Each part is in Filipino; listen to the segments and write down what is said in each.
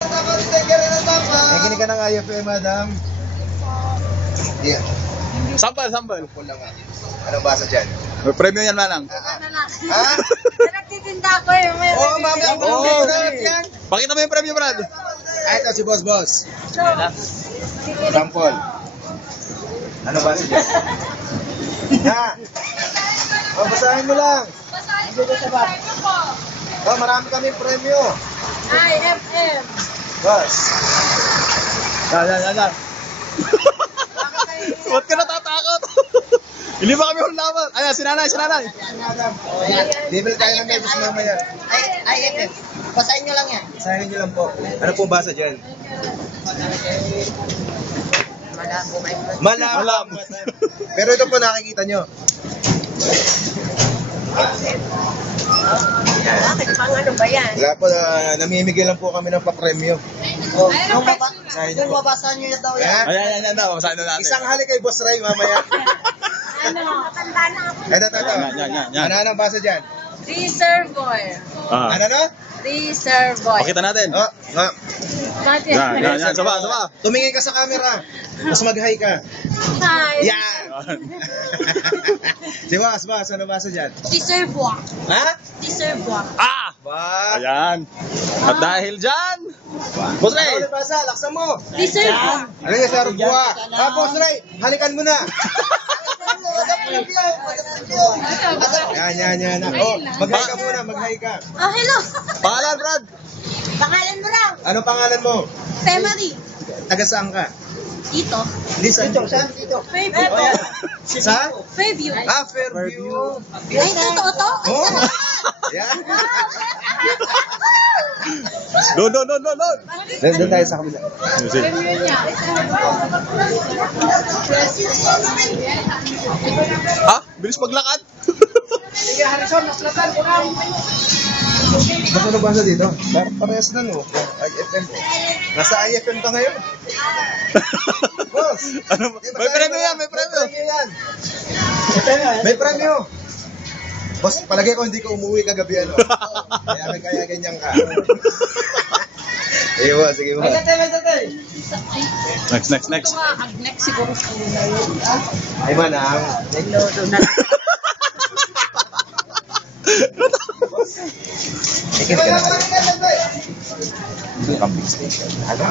Nakikinig ka ng IFM, madam? Yeah. Sampal. Anong basa dyan? May premyo yan, manang. Ha? Nagtitinda ko eh. Oo, mamaya ko lang yan. Pakita mo yung premyo, Brad. Ito si Boss. Sampol. Ano basa dyan? Ha? O, basahin mo lang. Oh, marami kaming premyo. IFM. Boss. Yan. Ba't ka natatakot? Hindi ba kami hulaman? Ayan, si nanay. Level tayo ng medus mamaya. IFM. Basahin nyo lang yan. Basahin nyo lang po. Ano po basa dyan? Malabo. Pero ito po nakikita nyo. Bakit? Pang ano ba yan? Wala po, namimigay lang po kami ng papremyo. Basahin nyo po. Babasahin nyo yan daw yan. Ha? Ayan daw. Masahin na natin. Isang halik kay Boss Ray mamaya. Matanda na ako. Ito. Yan. Ano ang basa dyan? Reservoir. Ano no? Reservoir. Pakita natin. Bakit Yan. Saba. Tumingin ka sa camera. Mas mag-hi ka. Hi. Yan! Si Boss, ano basa dyan? Reservoir. Ha? Reservoir. Ba? Ayan. At dahil dyan, Boss Ray. Ano basa? Laksan mo! Reservoir. Ano yung sa rugwa? Boss Ray, halikan mo na! Yan. Oh, mag-hi ka muna, mag-hi ka. Oh, hello. Pangalan, Brad. Pangalan mo lang. Anong pangalan mo? Family. Taga saan ka? Dito. Dito. Fairview. Sa? Fairview. Fairview. Ay, totoo to? Ay, Oh. talaga. Yan. Doon. Doon tayo sa kabila. Bilis maglakad. Basta ano basa dito? Parehas na no. IFM. Nasa IFM ka ngayon. Boss! May premyo yan. May premyo. Boss, palagay ko hindi ka umuwi kagabi ano. Kaya ganyan ka. Sige boss. Next. Next siguro sa Ay manang. Ikin ka na Camping station. Ano?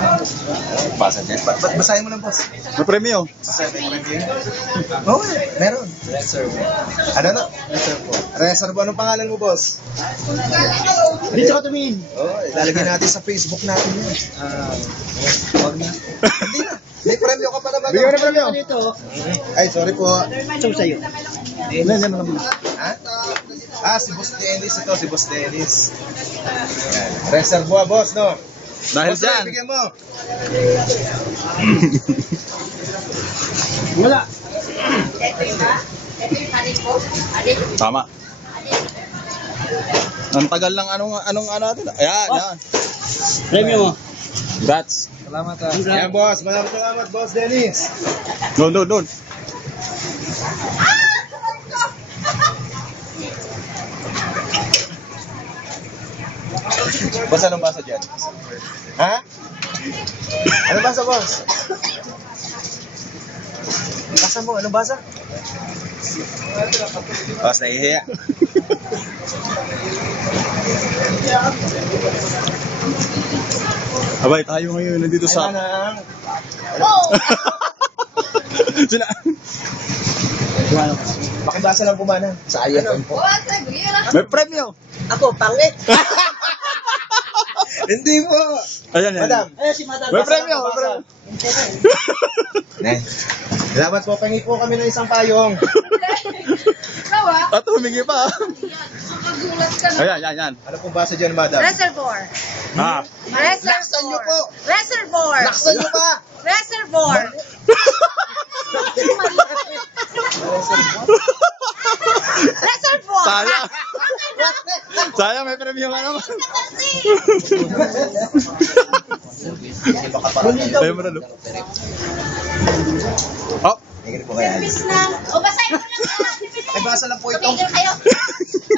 Basa dyan. Basahin mo lang, boss. May premyo. Basahin mo yung premyo. Oo, meron. Reservoir. Ano na? Reservoir. Anong pangalan mo, boss? Dito ka tumingin. Oo, ilalagay natin sa Facebook natin yun. Wag na. Hindi na. May premyo ka pa na ba? Bigyan na premyo. Dito. Ay, sorry po. Ito sa'yo. Ha? Si Boss Dennis ito, si Boss Dennis. Yan. Reservoir, boss, no? Dahil Boss, dyan. bigyan mo. Wala. Tama. Ang tagal lang anong natin. Ayan. Premyo mo. Congrats. Salamat ha. Yan, boss. Maraming salamat, Boss Dennis. Doon. Boss, anong basa dyan? Ha? Anong basa, boss? Basa mo, anong basa? Boss, nahihiya. Abay, tayo ngayon nandito Ay, sa... manang. Sila. Pakibasa lang po, manang. Sa IFM po. May premyo. Ako, pangit. Hindi po. Ayan. Madam. Ayun si Madam. May premyo. Salamat po. Pengi po kami ng isang payong. At humingi pa. Makagulat ka na. Ayan. Ano pong basa dyan, madam? Reservoir. Laksan nyo po. Reservoir. Laksan nyo pa. Reservoir. Reservoir. Sayang, may premyo ka naman. Ayaw mo na, no? Oh. Ingin po kaya. O, basahin mo lang. Pakibasa lang po ito. Tumigil kayo.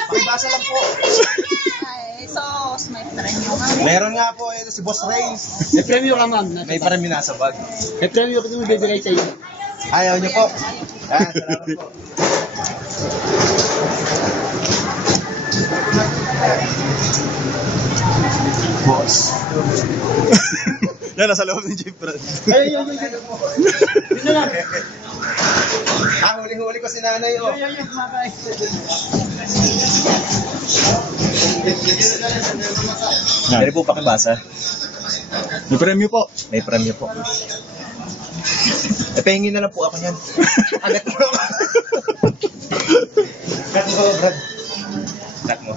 Pakibasa lang po. Ay, sos. May Meron nga po, ito si Boss Reigns. May premyo ka, ma'am. May parang nasa bag. May premyo ko nung bibigay sa iyo. Ayaw niyo po. Salamat po. Boss. Yan, nasa loob ng jeep, Brad. Ay, yun. Yun na lang. Huli-huli ko si nanay, oh. Yun, mabay. Pwede po pakibasa. May premyo po. May premyo po. Pahingin na lang po ako yan. Agat mo. Cut mo, Brad. Cut mo.